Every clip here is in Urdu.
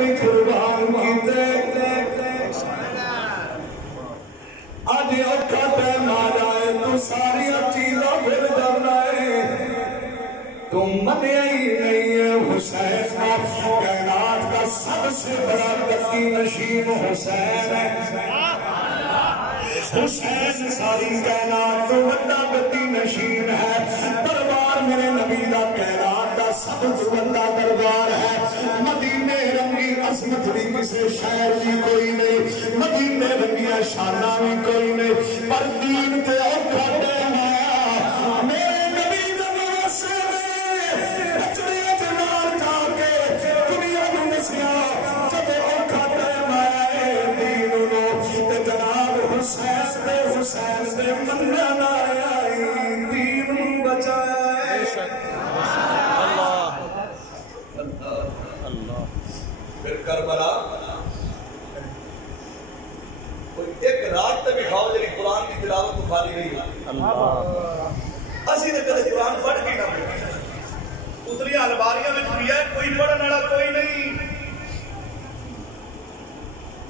بھی قربان کیتے آج اوکھا ٹائم آ جائے تو ساری چیزاں بھول جانا ہے تم منیا ہی نہیں ہے حسین کائنات کا سب سے بڑا گتی نشین حسین ہے حسین ساری کائنات تو بڑا گتی نشین ہے دربار میرے نبی کا کائنات کا سب سے بڑا دربار ہے مدینے رنگی عظمت بھی کسی شہر کی کوئی نہیں مدینے رنگی شانہ بھی کوئی نہیں پر دین تے اوکھا ٹائم آیا میرے نبی کا واسطے میں بچڑے جنار جا کے دنیا میں نسیا جب اوکھا ٹائم آیا ہے دین انہوں تے جناب حسین دے منہ نہ آئی دین بچائے پھر کربلا کوئی ایک رات تے بھی کھاؤ جنہی قرآن کی تلاوت تو خالی نہیں اسی نے کدھے قرآن پڑھ کے نہ پڑھی اتنی الباریاں میں بھی ہے کوئی پڑھنے والا کوئی نہیں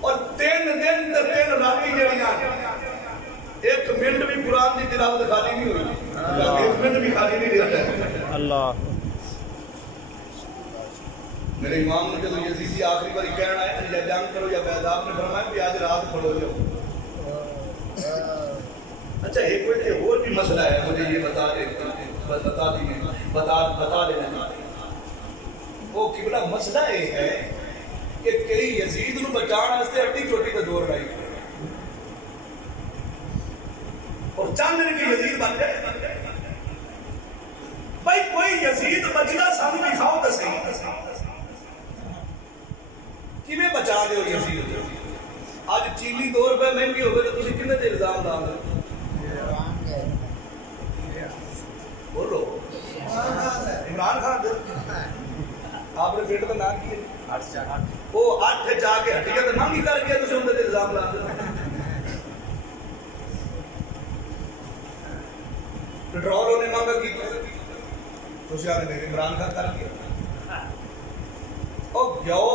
اور 3 دن تے 3 راتی جڑیاں ایک منٹ بھی قرآن کی تلاوت خالی نہیں ہوئی ایک منٹ بھی خالی نہیں رہتا اللہ میرے امام نے جب یزیدی آخری باری کہنا ہے یا جنگ کرو یا بیداب نے فرمایا کہ آج رات کھڑو جاؤ اچھا ایک کوئی اور بھی مسئلہ ہے مجھے یہ بتا دینا وہ قبلہ مسئلہ یہ ہے کہ کئی یزید نو بچان واسطے اٹی چوٹی کا دور لائی اور چند دن کی یزید بن گئے بھائی کوئی یزید بچنا سامنے دکھاؤ تو صحیح کیویں بچا دے ہو یزید آج چیلی 2 روپے مہنگی ہو گئے تو تسی کنے تے الزام لا دے بولو عمران خان آپ نے بیٹے کا نام کیا وہ 8 جا کے ہٹیا تو مانگی کر کے تسی اندر تے الزام لا دے پٹرول انہیں مانگا کی تسی آنے عمران خان کر کیا او گیو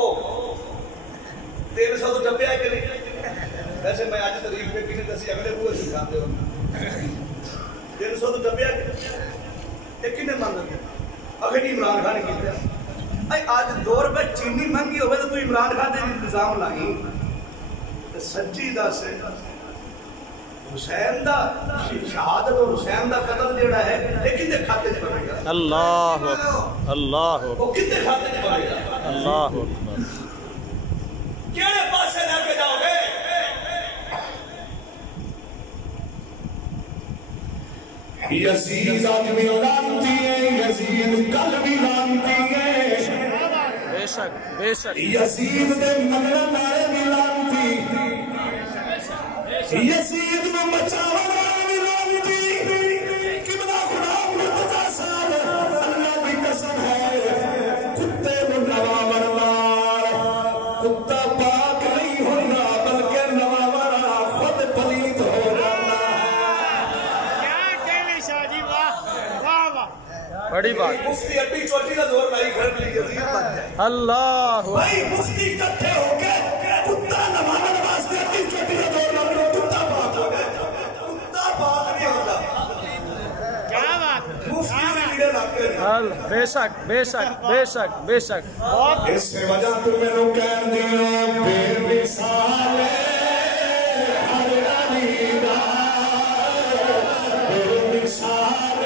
300 تو ڈبے آئے کہ نہیں ویسے میں آج تاریخ میں کسی دسی اگلے ہوئے سے جانتے ہوں 300 تو ڈبے آئے کہ ایک نے مانگا کیا اگر نہیں عمران خان نے کیا آج 2 روپے چینی مانگی ہوئے تو عمران خان نے انتظام لائی سچی دا سے حسین دا شہادت اور حسین دا قتل جڑا ہے لیکن دے کھاتے سے بنے گا اللہ اللہ وہ کتنے کھاتے سے بنے گا اللہ کیڑے پاسے لے کے جاؤ گے یزید آج بھی لانتی ہے یزید کل بھی لانتی ہے بے شک یزید دے مگر نارے بھی لانتی یزید میں بچاوے بھی لانتی قبلہ غلام مرتضی صاحب اللہ کی قسم ہے کتے کو نوا مرنا کتا پاک نہیں ہونا بلکہ نوا مرنا خود پلیت ہو جانا کیا کہنے شاہ جی واہ بڑی بات مفتی اٹی چوٹی کا دور بھائی گھر لی یزید بن جائے اللہ بھائی مفتی کٹھے ہو کے کتا نمانے واسطے اٹی چوٹی کا دور بھائی کتا پاک ہو گئے کتا پاک نہیں ہوتا کیا بات مفتی لیڈر لگتے ہیں بے شک بے شک بے شک بے شک اس سے وجہ تمہیں نو کہن دیا بے مثال ہر علی دا بے مثال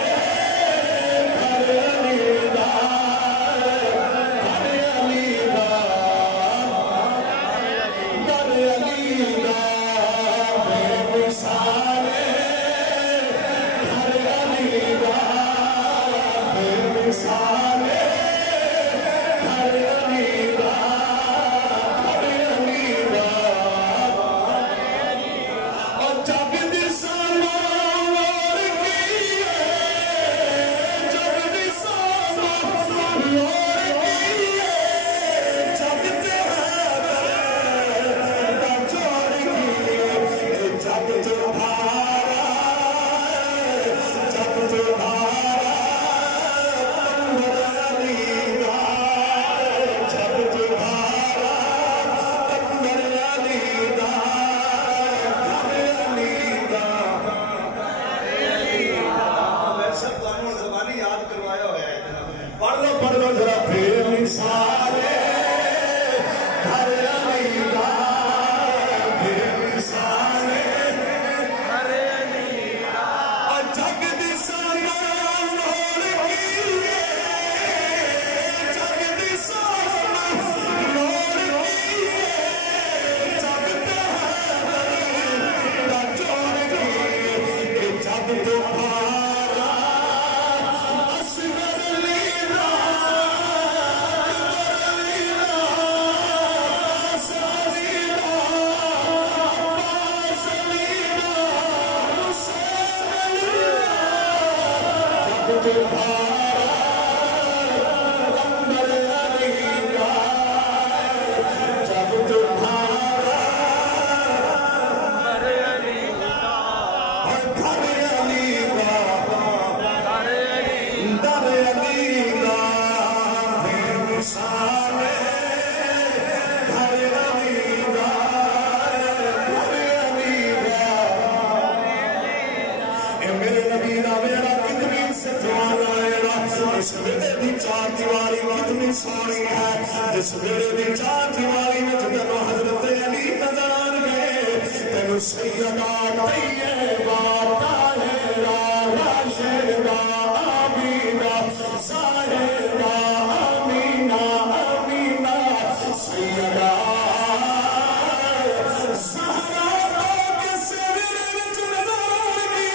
جس ویلے دی چار دیواری وچ تینو حضرت علی نظر آن گئے تینو سیدہ طیبہ طاہرہ راشدہ آمینہ زاہدہ آمینہ آمینہ سیدہ زہرا کس ویلے وچ نظر آن گئے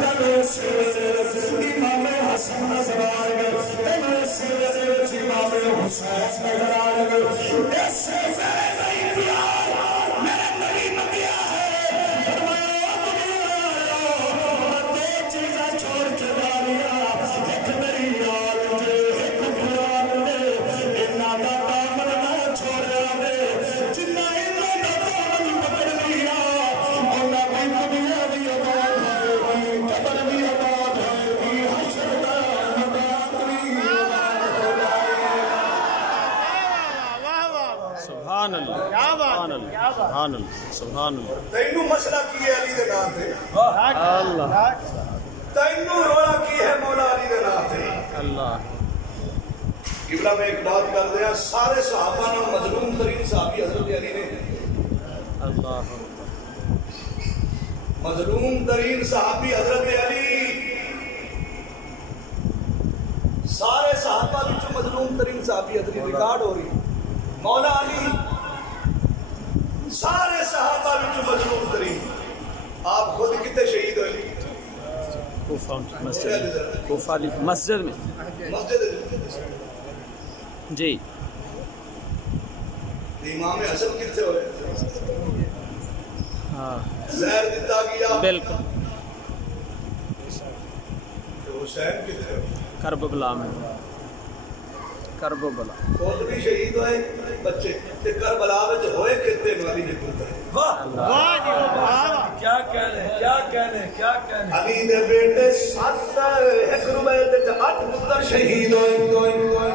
تینو سیدہ امام حسن نظر آن گئے تینو سیدہ حسین نظر آنے گئے اس سے زیرے نہیں پیار میرے نبی نے دیا ہے فرمایا دو چیزیں چھوڑ کے داریا ایک میری یاد دے ایک قرآن دے انہاں دا دامن نہ چھوڑیا دے جنہ انہاں دا دامن پکڑ لیا انہاں دی دنیا دی آباد ہے قبر بھی آباد ہے حشر دا مقام بھی سبحان اللہ سبحان اللہ سبحان اللہ سبحان اللہ تینو مسئلہ کی ہے علی دے نام تے اللہ تینو رولا کی ہے مولا علی دے نام تے اللہ قبلہ میں ایک بات کر دیا سارے صحابہ نے مظلوم ترین صحابی حضرت علی نے اللہ مظلوم ترین صحابی حضرت علی سارے صحابہ وچ مظلوم ترین صحابی حضرت ریکارڈ ہو رہی مولا علی سارے صحابہ وچ مظلوم ترین آپ خود کتے شہید ہوئے کوفہ مسجد میں کوفہ مسجد میں مسجد جی امام حسن کتے ہوئے ہاں زہر دیتا گیا بالکل حسین کتے ہوئے کربلا میں کربلا خود بھی شہید ہوئے بچے تے کربلا وچ ہوئے کتے والی نے پتر واہ واہ جی واہ کیا کہنے کیا کہنے کیا کہنے علی دے بیٹے 7 ایک روبے تے 8 پتر شہید ہوئے